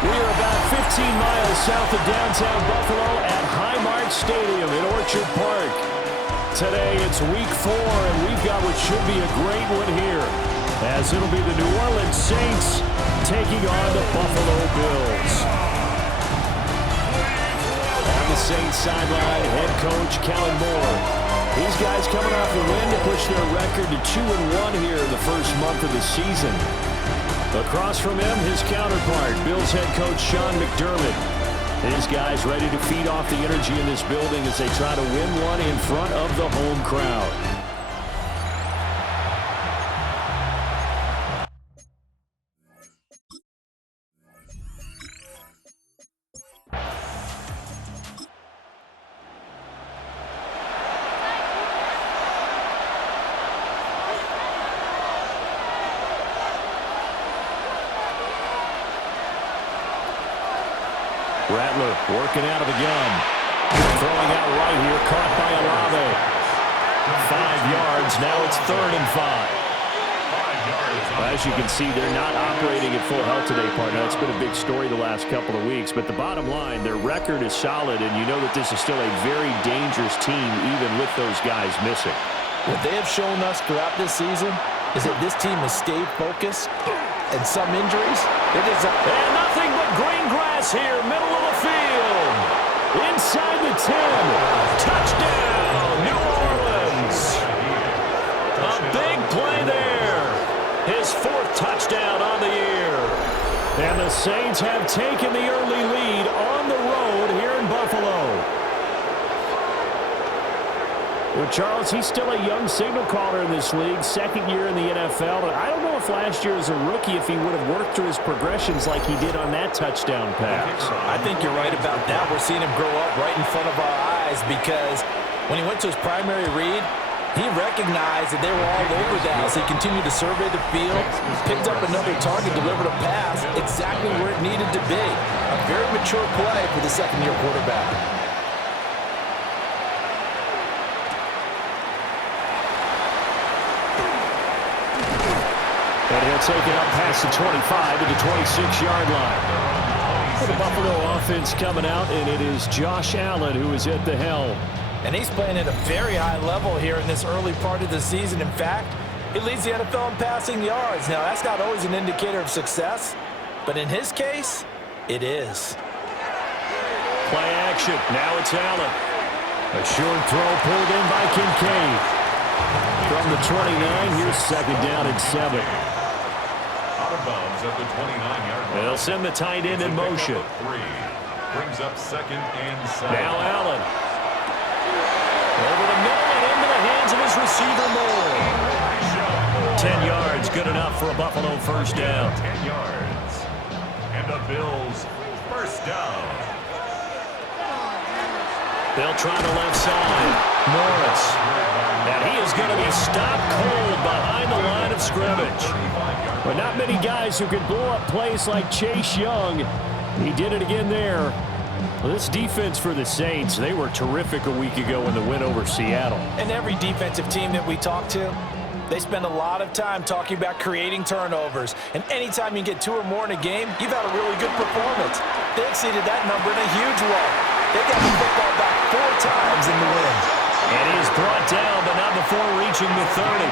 We are about 15 miles south of downtown Buffalo at Highmark Stadium in Orchard Park. Today it's week 4, and we've got what should be a great one here, as it'll be the New Orleans Saints taking on the Buffalo Bills. On the Saints sideline, head coach Kellen Moore. These guys coming off a win to push their record to 2-1 here in the first month of the season. Across from him, his counterpart, Bills head coach Sean McDermott. His guys ready to feed off the energy in this building as they try to win one in front of the home crowd. Rattler working out of the gun. Throwing out right here, caught by Olave. 5 yards, now it's 3rd and 5. As you can see, they're not operating at full health today, partner. It's been a big story the last couple of weeks, but the bottom line, their record is solid, and you know that this is still a very dangerous team, even with those guys missing. What they have shown us throughout this season is that this team has stayed focused, and some injuries, they just... And nothing but green grass here, middle of the field. Inside the 10. Touchdown, New Orleans. A big play there. His 4th touchdown on the year. And the Saints have taken the early lead on the road here in Buffalo. Well, Charles, he's still a young signal caller in this league, 2nd year in the NFL. And I don't know if last year as a rookie, if he would have worked through his progressions like he did on that touchdown pass. I think you're right about that. We're seeing him grow up right in front of our eyes because when he went to his primary read, he recognized that they were all over that. So he continued to survey the field, picked up another target, delivered a pass exactly where it needed to be. A very mature play for the 2nd-year quarterback. And he'll take it up past the 25 to the 26-yard line. The Buffalo offense coming out, and it is Josh Allen who is at the helm. And he's playing at a very high level here in this early part of the season. In fact, he leads the NFL in passing yards. Now, that's not always an indicator of success, but in his case, it is. Play action. Now it's Allen. A short throw pulled in by Kincaid. From the 29, here's 2nd down and 7. Out of bounds at the 29-yard line. They'll send the tight end in motion. 3 brings up 2nd and 7. Now Allen. Over the middle and into the hands of his receiver Moore. 10 yards, good enough for a Buffalo first down. 10 yards. And the Bills first down. They'll try the left side. Morris. And he is going to be stopped cold behind the line of scrimmage. But not many guys who can blow up plays like Chase Young. He did it again there. Well, this defense for the Saints, they were terrific a week ago in the win over Seattle. And every defensive team that we talk to, they spend a lot of time talking about creating turnovers. And anytime you get 2 or more in a game, you've had a really good performance. They exceeded that number in a huge way. They got the football back 4 times in the win. And he is brought down, but not before reaching the 30.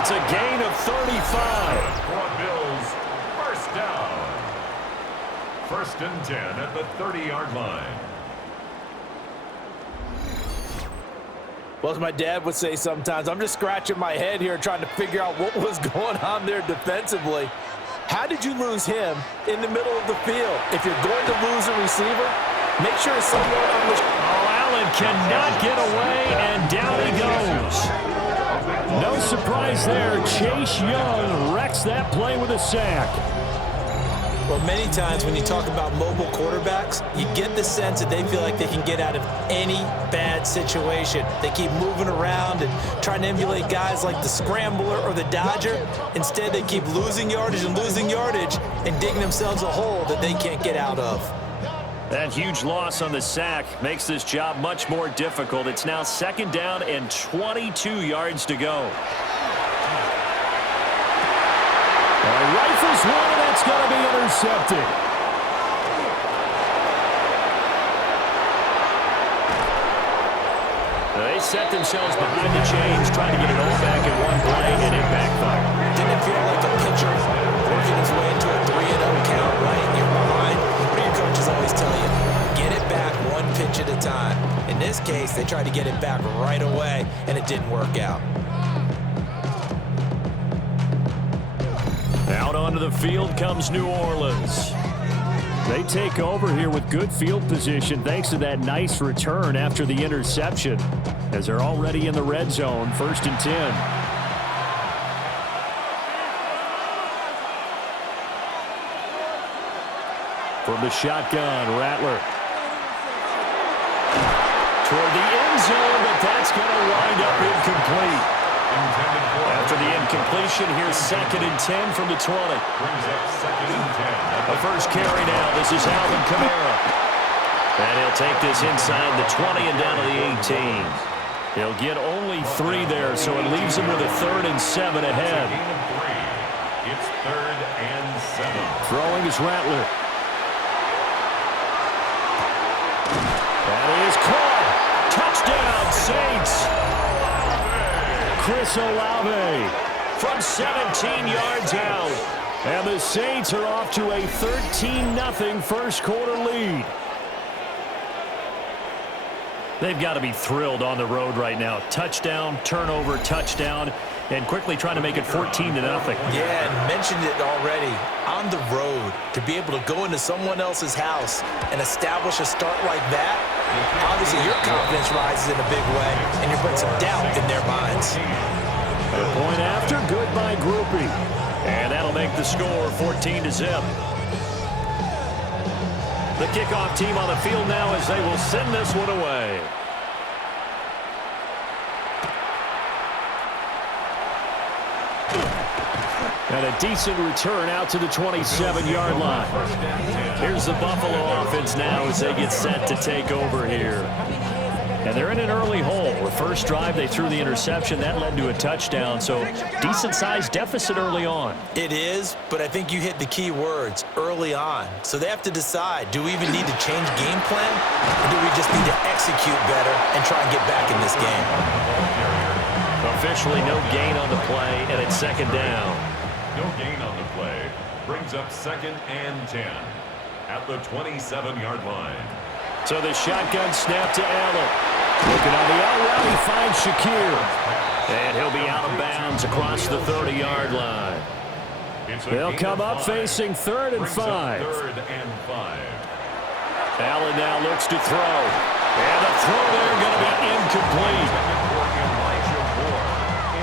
It's a gain of 35. Bills first down. 1st and 10 at the 30-yard line. Well, as my dad would say sometimes, I'm just scratching my head here trying to figure out what was going on there defensively. How did you lose him in the middle of the field? If you're going to lose a receiver, make sure it's someone on the... Oh, Allen cannot get away, and down he goes. No surprise there. Chase Young wrecks that play with a sack. Well, many times when you talk about mobile quarterbacks, you get the sense that they feel like they can get out of any bad situation. They keep moving around and trying to emulate guys like the Scrambler or the Dodger. Instead, they keep losing yardage and digging themselves a hole that they can't get out of. That huge loss on the sack makes this job much more difficult. It's now 2nd down and 22 yards to go. Rifles one, and that's going to be intercepted. set themselves behind the chains, trying to get it all back in one play, and it backfired. Didn't it feel like a pitcher working his way into a 3-0 count, right? You're behind. What do your coaches always tell you? Get it back one pitch at a time. In this case, they tried to get it back right away, and it didn't work out. Out onto the field comes New Orleans. They take over here with good field position thanks to that nice return after the interception, as they're already in the red zone, 1st and 10. From the shotgun, Rattler. Toward the end zone, but that's going to wind up incomplete. After the incompletion, here's 2nd and 10 from the 20. Brings up 2nd and 10. The first carry now. This is Alvin Kamara. And he'll take this inside the 20 and down to the 18. He'll get only 3 there, so it leaves him with a 3rd and 7 ahead. It's 3rd and 7. Throwing is Rattler. That is caught. Touchdown, Saints. Chris Olave from 17 yards out. And the Saints are off to a 13-0 first quarter lead. They've got to be thrilled on the road right now. Touchdown, turnover, touchdown, and quickly trying to make it 14-0. Yeah, and mentioned it already. On the road, to be able to go into someone else's house and establish a start like that, obviously your confidence rises in a big way, and you put some doubt in their minds. The point after, good by Groupie. And that'll make the score 14-0. The kickoff team on the field now as they will send this one away. And a decent return out to the 27-yard line. Here's the Buffalo offense now as they get set to take over here. And they're in an early hole. The first drive, they threw the interception. That led to a touchdown, so decent-sized deficit early on. It is, but I think you hit the key words, early on. So they have to decide, do we even need to change game plan, or do we just need to execute better and try and get back in this game? Officially no gain on the play, and it's 2nd down. No gain on the play. Brings up 2nd and 10 at the 27-yard line. So the shotgun snap to Allen. Looking on the out route, he finds Shakir. And he'll be out of bounds across the 30-yard line. They'll come up facing 3rd and 5. 3rd and 5. Allen now looks to throw. And the throw there going to be incomplete.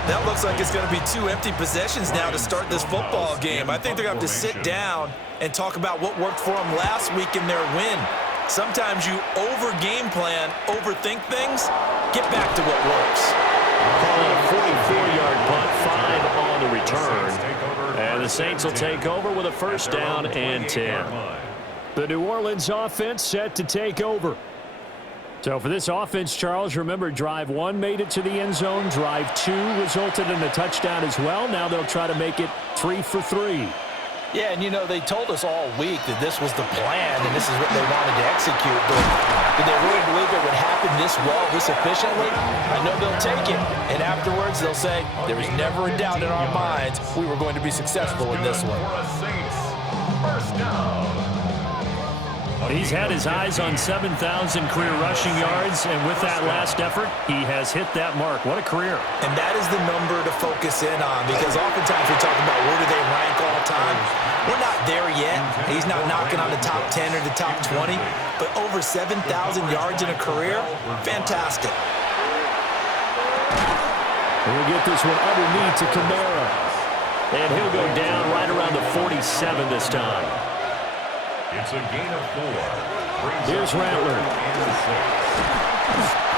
That looks like it's going to be 2 empty possessions now to start this football game. I think they're going to have to sit down and talk about what worked for them last week in their win. Sometimes you over-game plan, overthink things, get back to what works. Call it a 44-yard punt, 5 on the return. And the Saints will take over with a 1st down and 10. The New Orleans offense set to take over. So for this offense, Charles, remember, drive 1 made it to the end zone. Drive 2 resulted in a touchdown as well. Now they'll try to make it 3 for 3. Yeah, and you know, they told us all week that this was the plan and this is what they wanted to execute, but did they really believe it would happen this well, this efficiently? I know they'll take it, and afterwards they'll say, there was never a doubt in our minds we were going to be successful in this one. First down. He's had his eyes on 7,000 career rushing yards, and with that last effort, he has hit that mark. What a career. And that is the number to focus in on, because oftentimes we're talking about where do they rank all time. We're not there yet. He's not knocking on the top 10 or the top 20, but over 7,000 yards in a career, fantastic. We'll get this one underneath to Kamara. And he'll go down right around the 47 this time. It's a gain of 4. Here's Rattler.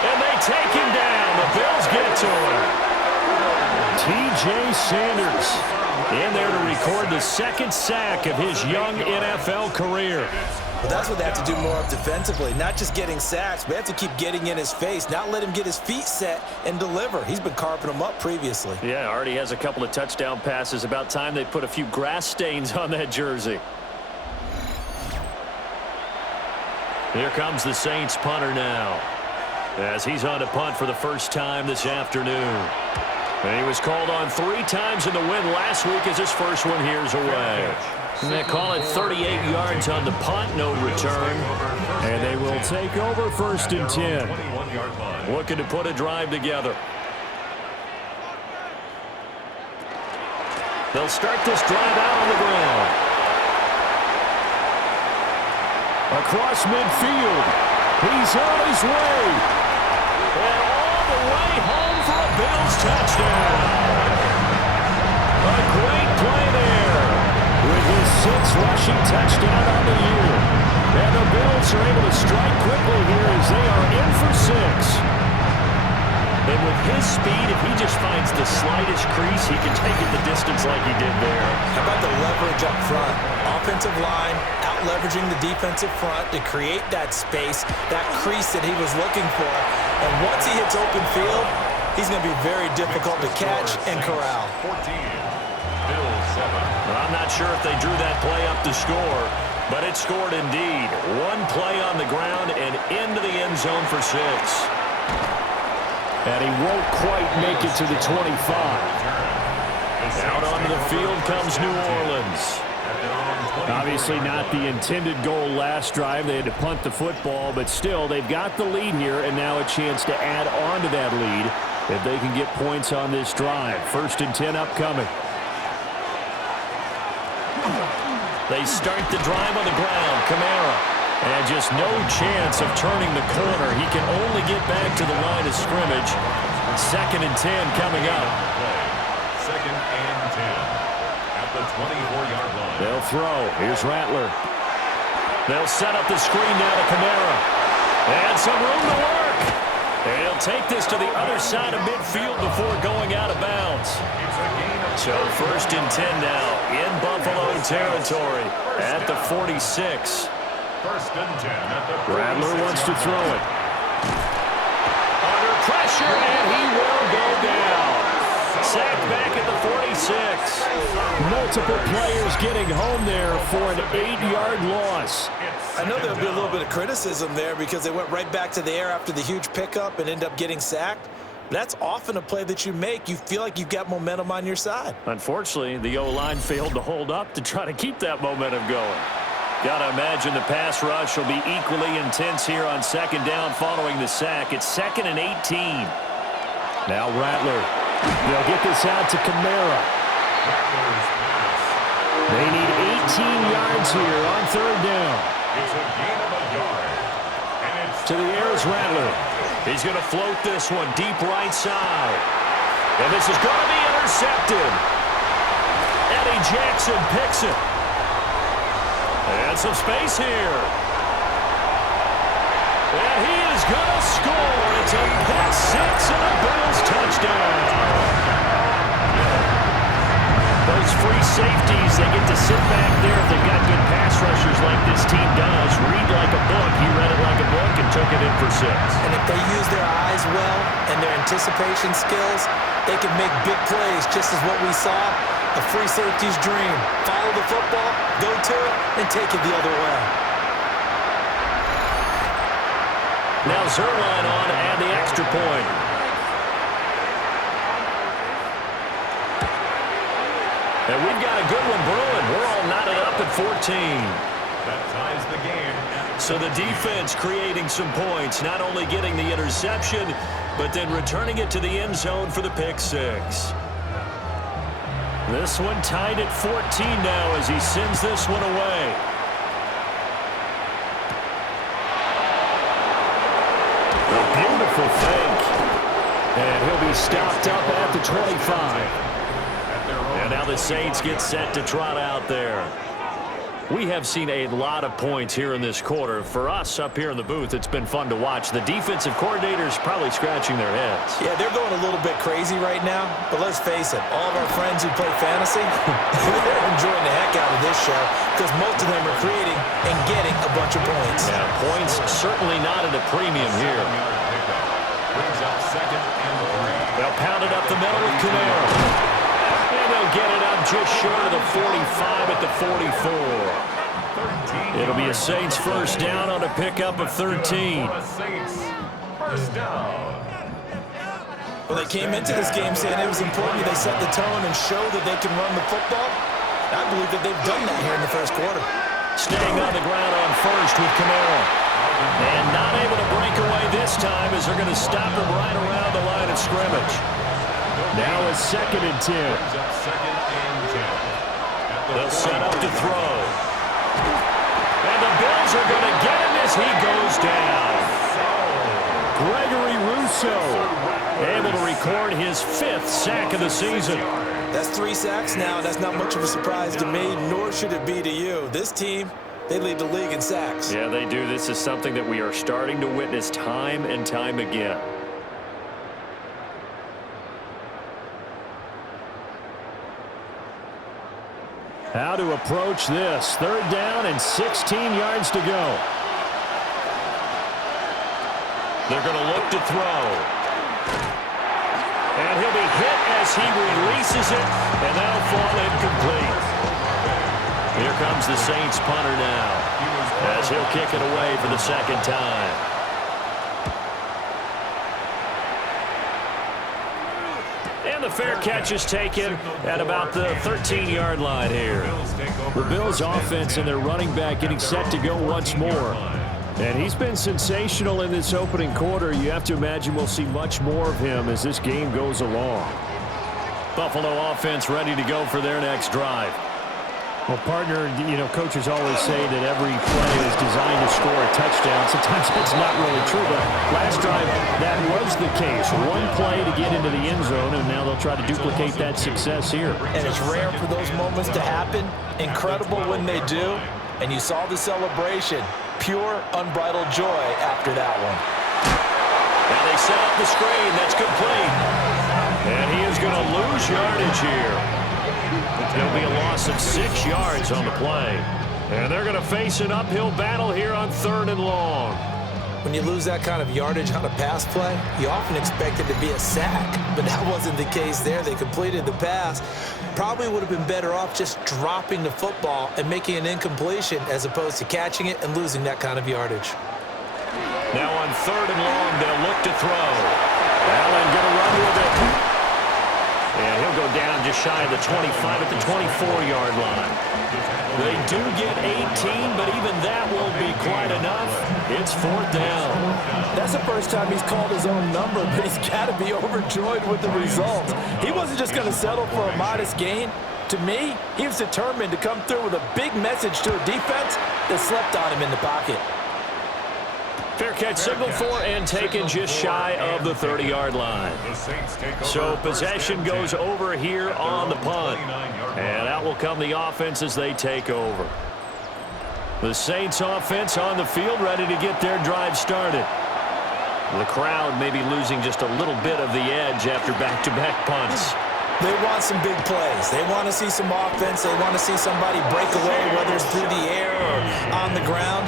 And they take him down. The Bills get to him. T.J. Sanders in there to record the 2nd sack of his young NFL career. But that's what they have to do more of defensively, not just getting sacks, but they have to keep getting in his face, not let him get his feet set and deliver. He's been carving them up previously. Yeah, already has a couple of touchdown passes. About time they put a few grass stains on that jersey. Here comes the Saints punter now. as he's on to punt for the first time this afternoon. And he was called on 3 times in the win last week as his first one here's away. And they call it 38 yards on the punt, no return. And they will take over 1st and 10. Looking to put a drive together. They'll start this drive out on the ground. Across midfield. He's on his way. And all the way home for a Bills touchdown. A great play there with his 6th rushing touchdown on the year. And the Bills are able to strike quickly here as they are in for 6. And with his speed, if he just finds the slightest crease, he can take it the distance like he did there. How about the leverage up front? Offensive line out-leveraging the defensive front to create that space, that crease that he was looking for. And once he hits open field, he's going to be very difficult to catch and corral. 14, Bills 7. Well, I'm not sure if they drew that play up to score, but it scored indeed. 1 play on the ground and into the end zone for 6. And he won't quite make it to the 25. Out onto the field comes New Orleans. Obviously not the intended goal last drive. They had to punt the football, but still, they've got the lead here, and now a chance to add on to that lead if they can get points on this drive. 1st and 10 upcoming. They start the drive on the ground. Kamara. And just no chance of turning the corner. He can only get back to the line of scrimmage. 2nd and 10 coming up. 2nd and 10 at the 24-yard line. They'll throw. Here's Rattler. They'll set up the screen now to Kamara. And some room to work. And he'll take this to the other side of midfield before going out of bounds. So 1st and 10 now in Buffalo territory at the 46. 1st and 10 at the 46. Rattler wants to throw it. Under pressure, and he will go down. Sacked back at the 46. Multiple players getting home there for an 8-yard loss. I know there'll be a little bit of criticism there because they went right back to the air after the huge pickup and end up getting sacked. That's often a play that you make. You feel like you've got momentum on your side. Unfortunately, the O-line failed to hold up to try to keep that momentum going. Got to imagine the pass rush will be equally intense here on 2nd down following the sack. It's 2nd and 18. Now Rattler. They'll get this out to Kamara. They need 18 yards here on 3rd down. It's a gain of a yard. And it's to the air is Rattler. He's going to float this one deep right side. And this is going to be intercepted. Eddie Jackson picks it. And some space here. And he is going to score. It's a pick 6 and a Bills touchdown. Those free safeties, they get to sit back there if they've got good pass rushers like this team does. Read like a book. He read it like a book and took it in for 6. And if they use their eyes well and their anticipation skills, they can make big plays, just as what we saw. A free safety's dream. Follow the football, go to it, and take it the other way. Now Zuerlein on to add the extra point. And we've got a good one brewing. We're all knotted up at 14. That ties the game. So the defense creating some points, not only getting the interception, but then returning it to the end zone for the pick 6. This one tied at 14 now as he sends this one away. A beautiful fake. And he'll be stopped up at the 25. And now the Saints get set to trot out there. We have seen a lot of points here in this quarter. For us up here in the booth, it's been fun to watch. The defensive coordinators probably scratching their heads. Yeah, they're going a little bit crazy right now. But let's face it, all of our friends who play fantasy, they're enjoying the heck out of this show because most of them are creating and getting a bunch of points. Yeah, points certainly not at a premium here. Brings up 2nd and 3. They'll pound it up the middle with Kamara. And they'll get it up just short of the 45 at the 44. It'll be a Saints first down on a pickup of 13. first down. Well, they came into this game saying it was important they set the tone and show that they can run the football. I believe that they've done that here in the first quarter. Staying on the ground on first with Kamara. And not able to break away this time as they're going to stop him right around the line of scrimmage. Now it's 2nd and 10. They'll set up to throw. And the Bills are going to get him as he goes down. Gregory Rousseau able to record his 5th sack of the season. That's 3 sacks now. That's not much of a surprise to me, nor should it be to you. This team, they lead the league in sacks. Yeah, they do. This is something that we are starting to witness time and time again. How to approach this. 3rd down and 16 yards to go. They're going to look to throw. And he'll be hit as he releases it, and that'll fall incomplete. Here comes the Saints punter now, as he'll kick it away for the 2nd time. And the fair catch is taken at about the 13-yard line here. The Bills' offense and their running back getting set to go once more. And he's been sensational in this opening quarter. You have to imagine we'll see much more of him as this game goes along. Buffalo offense ready to go for their next drive. Well, partner, coaches always say that every play is designed to score a touchdown. Sometimes that's not really true, but last drive, that was the case. One play to get into the end zone, and now they'll try to duplicate that success here. And it's rare for those moments to happen. Incredible when they do. And you saw the celebration. Pure, unbridled joy after that one. Now they set up the screen. That's complete. And he is going to lose yardage here. There'll be a loss of 6 yards on the play. And they're going to face an uphill battle here on 3rd and long. When you lose that kind of yardage on a pass play, you often expect it to be a sack. But that wasn't the case there. They completed the pass. Probably would have been better off just dropping the football and making an incompletion as opposed to catching it and losing that kind of yardage. Now on 3rd and long, they'll look to throw. Allen going to run with it. And he'll go down just shy of the 25 at the 24-yard line. They do get 18, but even that won't be quite enough. It's 4th down. That's the first time he's called his own number, but he's got to be overjoyed with the result. He wasn't just going to settle for a modest gain. To me, he was determined to come through with a big message to a defense that slept on him in the pocket. Fair catch signaled for and taken just shy of the 30-yard line. So possession goes over here on the punt. And out will come the offense as they take over. The Saints offense on the field ready to get their drive started. The crowd may be losing just a little bit of the edge after back-to-back punts. They want some big plays. They want to see some offense. They want to see somebody break away, whether it's through the air or on the ground.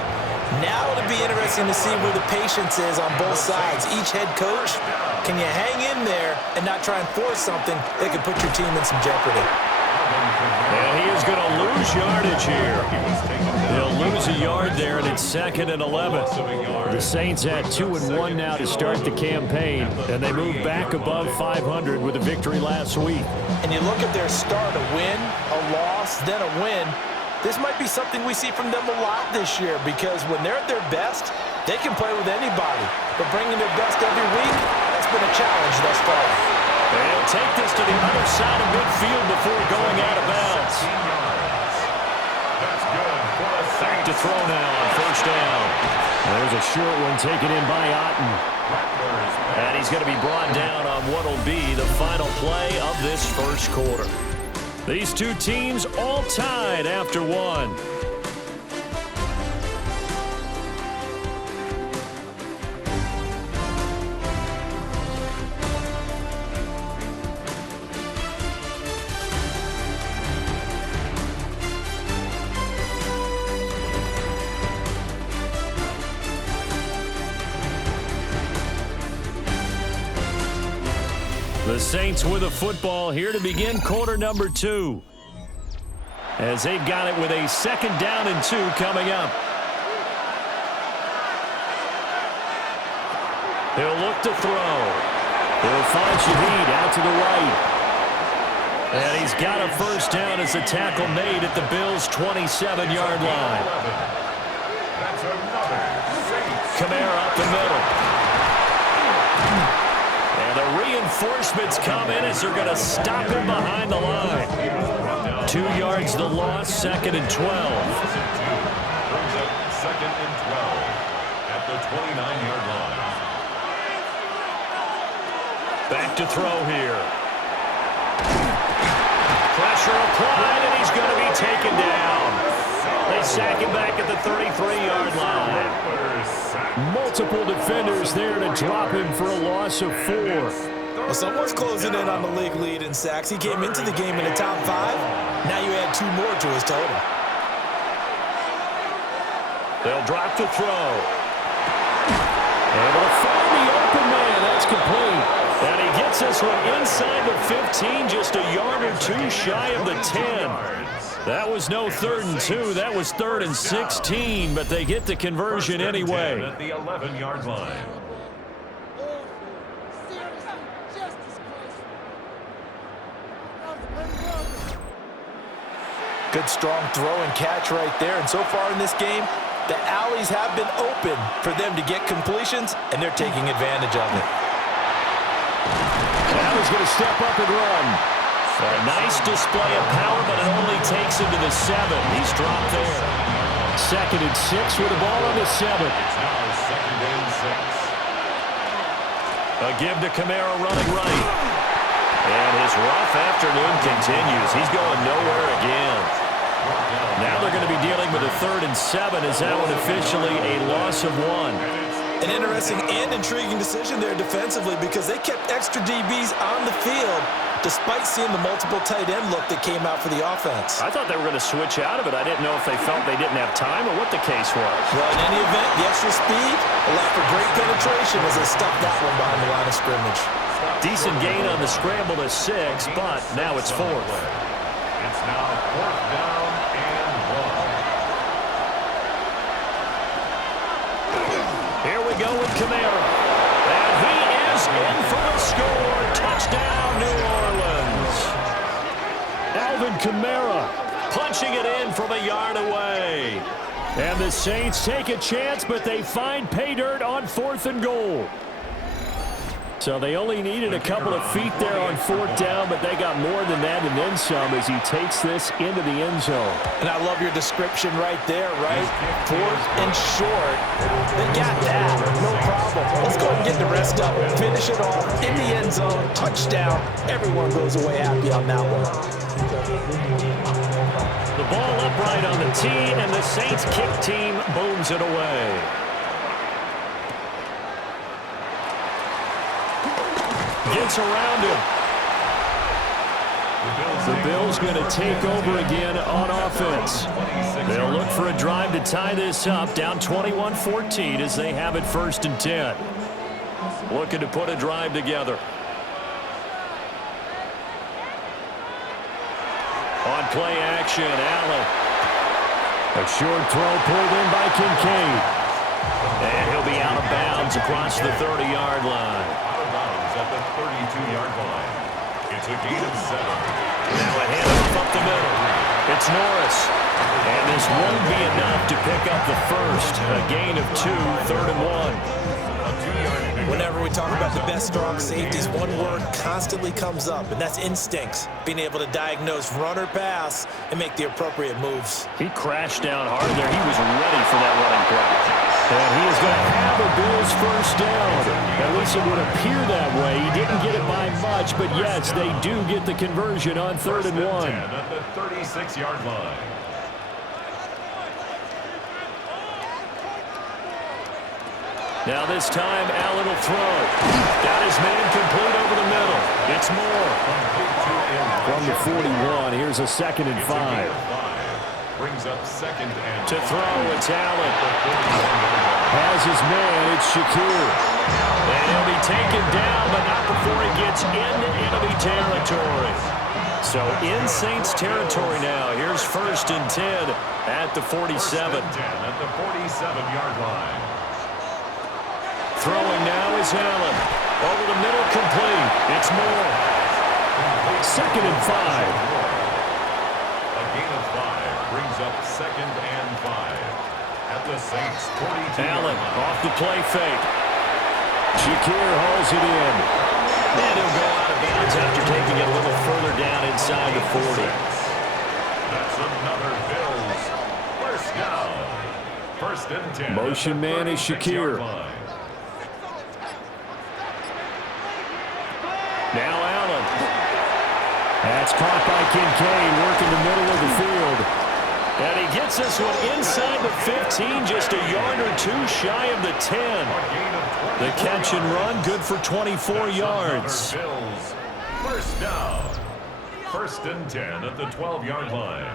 Now it'll be interesting to see where the patience is on both sides. Each head coach, can you hang in there and not try and force something that could put your team in some jeopardy? And he is going to lose yardage here. He'll lose a yard there, and it's 2nd and 11. The Saints at 2-1 now to start the campaign, and they move back above 500 with a victory last week. And you look at their start, a win, a loss, then a win. This might be something we see from them a lot this year because when they're at their best, they can play with anybody. But bringing their best every week, that's been a challenge thus far. And he'll take this to the other side of midfield before going out of bounds. Back to throw now on 1st down. There's a short one taken in by Otten. And he's going to be brought down on what will be the final play of this first quarter. These two teams all tied after one. The Saints with a football here to begin quarter number 2. As they've got it with a 2nd down and 2 coming up. He'll look to throw. He'll find Shaheed out to the right. And he's got a first down as a tackle made at the Bills' 27-yard line. Kamara up the middle. And the reinforcements come in as they're going to stop him behind the line. 2 yards the loss, 2nd and 12. Brings up 2nd and 12 at the 29-yard line. Back to throw here. Pressure applied, and he's going to be taken down. They sack him back at the 33-yard line. Multiple defenders there to drop him for a loss of 4. Well, someone's closing in on the league lead in sacks. He came into the game in the top 5. Now you add 2 more to his total. They'll drop to throw. Able to find the open man. That's complete. And he gets this one inside the 15, just a yard or 2 shy of the 10. That was no 3rd and 2. That was 3rd and 16, but they get the conversion anyway. At the 11-yard line. Good strong throw and catch right there. And so far in this game, the alleys have been open for them to get completions, and they're taking advantage of it. Now he's going to step up and run. A nice display of power, but it only takes him to the 7. He's dropped there. 2nd and 6 with the ball on the 7. It's now 2nd and 6. A give to Kamara running right. And his rough afternoon continues. He's going nowhere again. Now they're going to be dealing with a 3rd and 7. Is that one officially a loss of 1? An interesting and intriguing decision there defensively because they kept extra DBs on the field despite seeing the multiple tight end look that came out for the offense. I thought they were going to switch out of it. I didn't know if they felt they didn't have time or what the case was. Well, in any event, the extra speed allowed for great penetration as they stuffed that one behind the line of scrimmage. Decent gain on the scramble to 6, but now it's 4th. It's now 4th down and 1. Here we go with Kamara. And he is in for the score. Touchdown, New Orleans. Alvin Kamara punching it in from a yard away. And the Saints take a chance, but they find pay dirt on 4th and goal. So they only needed a couple of feet there on 4th down, but they got more than that and then some as he takes this into the end zone. And I love your description right there, right? 4th and short. They got that. No problem. Let's go and get the rest of it. Finish it off in the end zone. Touchdown. Everyone goes away happy on that one. The ball upright on the tee, and the Saints kick team booms it away. Gets around him. The Bills going to take over again on offense. They'll look for a drive to tie this up, down 21-14 as they have it 1st and 10. Looking to put a drive together. On play action, Allen. A short throw pulled in by Kincaid. And he'll be out of bounds across the 30-yard line. At the 32-yard line. It's a gain of 7. Now a handoff up the middle. It's Norris. And this won't be enough to pick up the first. A gain of 2, 3rd and 1. Whenever we talk about the best strong safeties, one word constantly comes up, and that's instincts. Being able to diagnose run or pass and make the appropriate moves. He crashed down hard there. He was ready for that running play. And he is going to have a Bills first down. At least it would appear that way. He didn't get it by much, but yes, they do get the conversion on 3rd and 1. At the 36-yard line. Now this time, Allen will throw. Got his man complete over the middle. It's Moore. From the 41, here's a 2nd and 5. Brings up 2nd and to throw, it's Allen. Has his man, it's Shakir. And he'll be taken down, but not before he gets into enemy territory. So in Saints territory now. Here's 1st and 10 at the 47. 1st and 10 at the 47-yard line. Throwing now is Allen. Over the middle, complete. It's Moore. 2nd and 5. A gain of 5 brings up 2nd and 5 at the Saints 42. Allen off the play fake. Shakir hauls it in. And he'll go out of bounds after taking it a little further down inside the 40. That's another Bills first down. 1st and 10. Motion man is Shakir. Now Allen. That's caught by Kincaid, working the middle of the field. And he gets this one inside the 15, just a yard or two shy of the 10. The catch and run, good for 24 yards. Bills first down. 1st and 10 at the 12-yard line.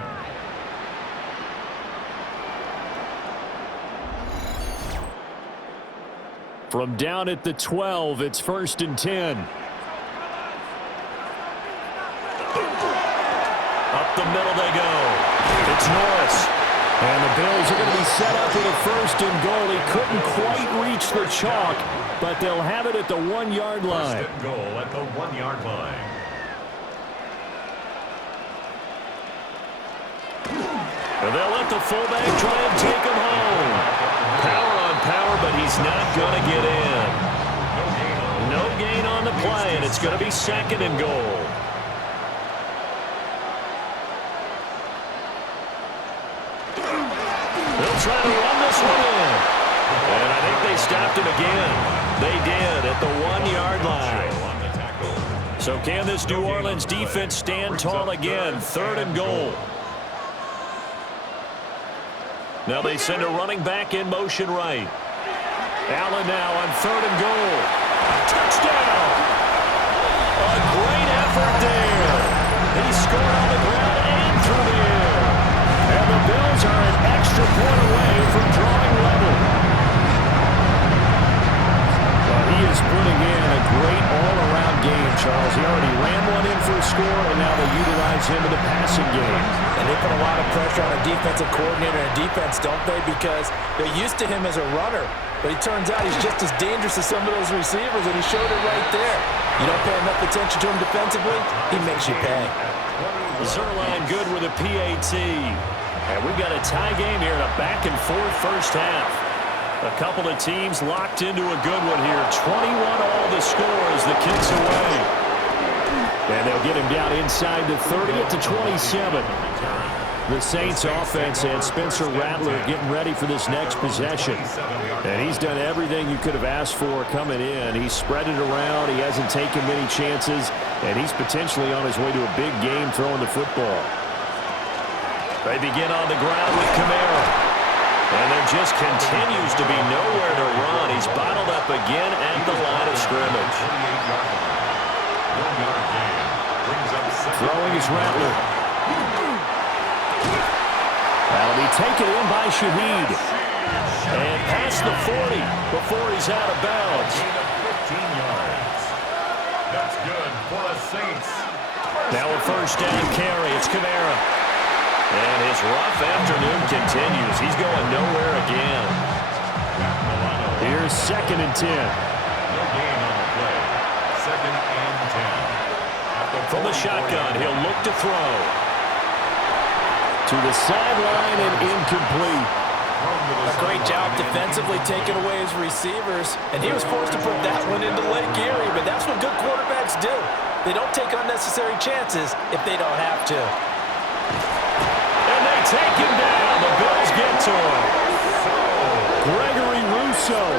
From down at the 12, it's 1st and 10. Up the middle they go. It's Norris. And the Bills are going to be set up with a 1st and goal. He couldn't quite reach the chalk, but they'll have it at the 1-yard line. 1st and goal at the 1-yard line. And they'll let the fullback try and take him home. Power on power, but he's not going to get in. No gain on the play, and it's going to be 2nd and goal. They'll try to run this one in. And I think they stopped him again. They did at the 1-yard line. So can this New Orleans defense stand tall again? 3rd and goal. Now they send a running back in motion right. Allen now on 3rd and goal. Touchdown! A great effort there. He scored on the ground and through the air. And the Bills are an extra point away from drawing level. Well, he is putting in a great all-around game, Charles. He already ran one in for a score, and now they utilize him in the passing game. And they put a lot of pressure on a defensive coordinator and defense, don't they? Because they're used to him as a runner. But it turns out he's just as dangerous as some of those receivers, and he showed it right there. You don't pay enough attention to him defensively, he makes you pay. Zerline good with a PAT. And we've got a tie game here in a back-and-forth first half. A couple of teams locked into a good one here. 21 all the score as the kicks away. And they'll get him down inside the 30 at the 27. The Saints offense and Spencer Rattler getting ready for this next possession. And he's done everything you could have asked for coming in. He's spread it around. He hasn't taken many chances. And he's potentially on his way to a big game throwing the football. They begin on the ground with Kamara. And there just continues to be nowhere to run. He's bottled up again at the line of scrimmage. Throwing is Rattler. That'll be taken in by Shaheed. And past the 40 before he's out of bounds. 15 yards. That's good for the Saints. Now a 1st down carry. It's Kamara. And his rough afternoon continues. He's going nowhere again. Here's 2nd and 10. No gain on the play. 2nd and 10. From the shotgun, he'll look to throw. To the sideline and incomplete. A great job defensively taking away his receivers, and he was forced to put that one into Lake Erie, but that's what good quarterbacks do. They don't take unnecessary chances if they don't have to. And they take him down. The Bills get to him. Gregory Rousseau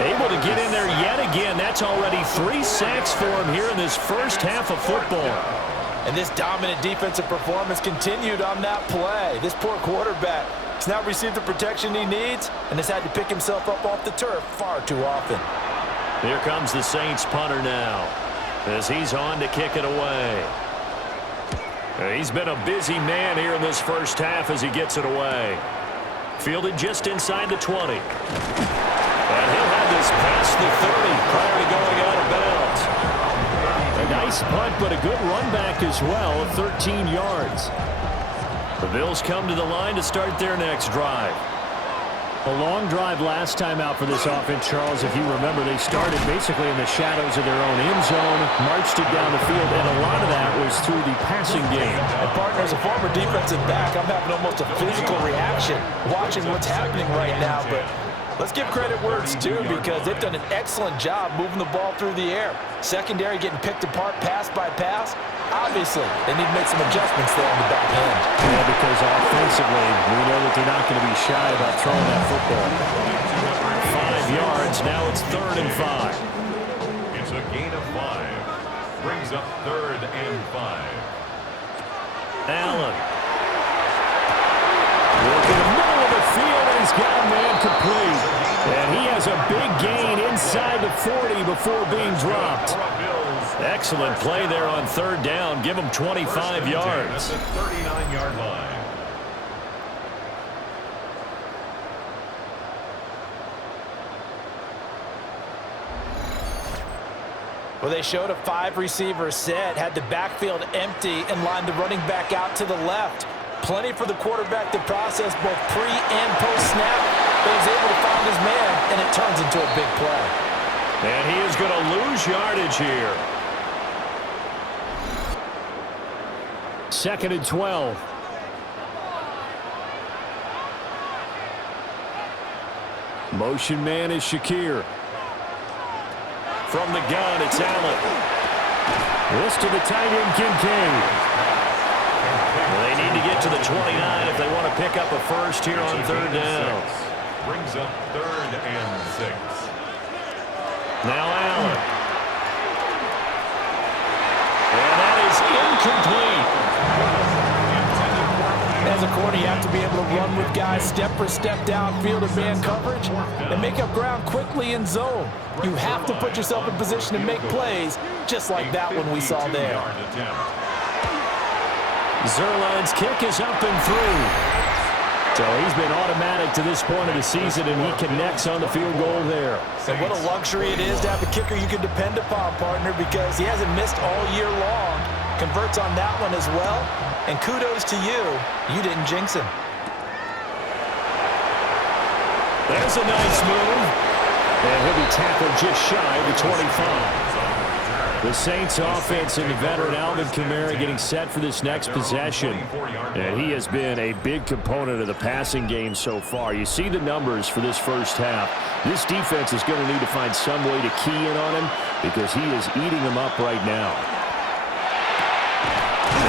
able to get in there yet again. That's already 3 sacks for him here in this first half of football. And this dominant defensive performance continued on that play. This poor quarterback has not received the protection he needs and has had to pick himself up off the turf far too often. Here comes the Saints punter now as he's on to kick it away. He's been a busy man here in this first half as he gets it away. Fielded just inside the 20. And he'll have this past the 30 prior to going out of bounds. A nice punt, but a good run back as well of 13 yards. The Bills come to the line to start their next drive. A long drive last time out for this offense, Charles. If you remember, they started basically in the shadows of their own end zone, marched it down the field, and a lot of that was through the passing game. And partner, as a former defensive back, I'm having almost a physical reaction watching what's happening right now. But let's give credit where it's due because they've done an excellent job moving the ball through the air. Secondary getting picked apart pass by pass. Obviously, they need to make some adjustments there on the back end. Yeah, because offensively, we know that they're not going to be shy about throwing that football. 5 yards, now it's 3rd and 5. It's a gain of 5. Brings up 3rd and 5. Allen. Working the middle of the field, and he's got a man complete. And he has a big gain inside the 40 before being dropped. Excellent play there on 3rd down. Give him 25 yards. At the 39-yard line. Well, they showed a 5-receiver set, had the backfield empty, and lined the running back out to the left. Plenty for the quarterback to process both pre- and post-snap, but he's able to find his man, and it turns into a big play. And he is going to lose yardage here. 2nd and 12. Motion man is Shakir. From the gun, it's Allen. This to the tight end, Kincaid. Well, they need to get to the 29 if they want to pick up a first here on 3rd down. Brings up 3rd and 6. Now Allen. And that is incomplete. As a corner, you have to be able to run with guys step for step downfield in man coverage and make up ground quickly in zone. You have to put yourself in position to make plays, just like that one we saw there. Zuerlein's kick is up and through. So he's been automatic to this point of the season, and he connects on the field goal there. And what a luxury it is to have a kicker you can depend upon, partner, because he hasn't missed all year long. Converts on that one as well. And kudos to you. You didn't jinx him. There's a nice move. And he'll be tackled just shy of the 25. The Saints offense and the veteran Alvin Kamara getting set for this next possession. And he has been a big component of the passing game so far. You see the numbers for this first half. This defense is going to need to find some way to key in on him because he is eating them up right now.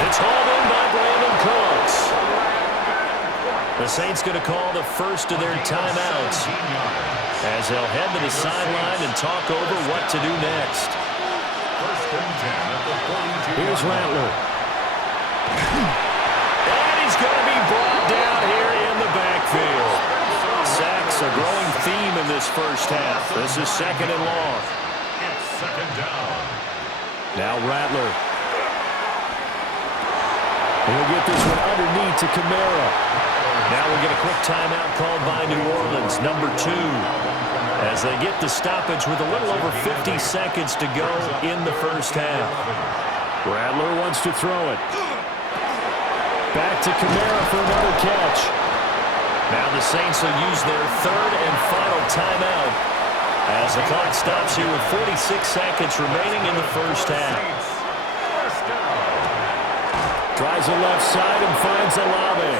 It's hauled in by Brandon Cooks. The Saints going to call the first of their timeouts as they'll head to the sideline and talk over what to do next. Here's Rattler. And he's going to be brought down here in the backfield. Sacks a growing theme in this first half. This is 2nd and long. It's 2nd down. Now Rattler. He'll get this one underneath to Kamara. Now we'll get a quick timeout called by New Orleans, number 2. As they get the stoppage with a little over 50 seconds to go in the first half. Rattler wants to throw it. Back to Kamara for another catch. Now the Saints will use their 3rd and final timeout as the clock stops here with 46 seconds remaining in the first half. Tries the left side and finds Olave.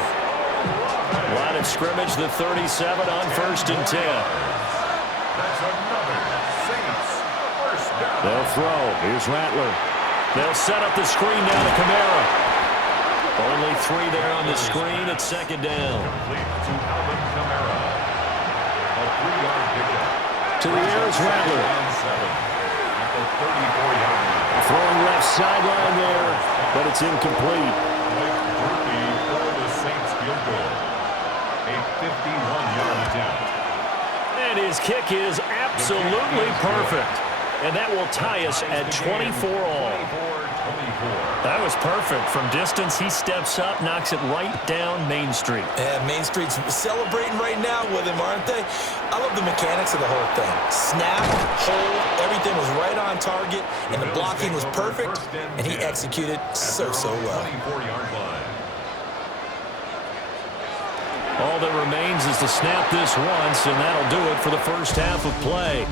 Line of scrimmage, the 37 on 1st and 10. That's another Saints first down. They'll throw. Here's Rattler. They'll set up the screen now to Kamara. Only 3 there on the screen at 2nd down. Complete to Alvin Kamara. A 3-yard pickup. To the air is Rattler. At the 34-yard line. Throwing left sideline there, but it's incomplete. For the Saints field goal. A 51-yard attempt. And his kick is absolutely perfect. And that will tie us at 24 all. 24-24. That was perfect. From distance, he steps up, knocks it right down Main Street. And Main Street's celebrating right now with him, aren't they? I love the mechanics of the whole thing. Snap, hold, everything was right on target, and the blocking was perfect, and he executed so well. 24-yard line. All that remains is to snap this once, and that'll do it for the first half of play.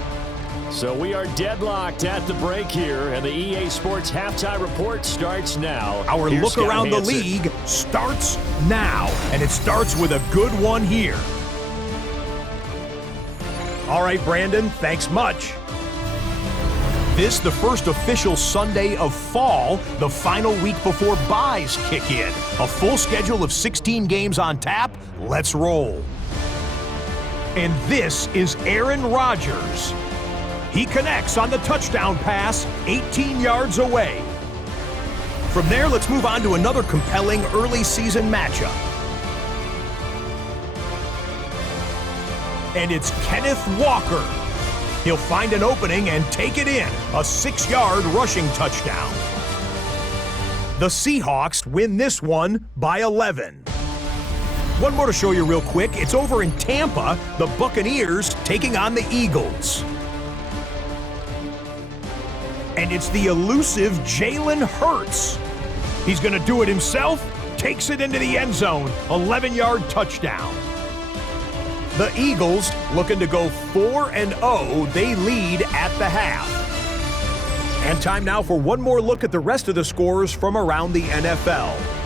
So we are deadlocked at the break here, and the EA Sports Halftime Report starts now. Our Here's look Scott around the Hansen. league starts now, and it starts with a good one here. All right, Brandon, thanks much. This, the first official Sunday of fall, the final week before byes kick in. A full schedule of 16 games on tap. Let's roll. And this is Aaron Rodgers. He connects on the touchdown pass 18 yards away. From there, let's move on to another compelling early season matchup. And it's Kenneth Walker. He'll find an opening and take it in, a 6-yard rushing touchdown. The Seahawks win this one by 11. One more to show you real quick. It's over in Tampa, the Buccaneers taking on the Eagles. And it's the elusive Jalen Hurts. He's going to do it himself, takes it into the end zone, 11-yard touchdown. The Eagles looking to go 4-0. They lead at the half. And time now for one more look at the rest of the scores from around the NFL.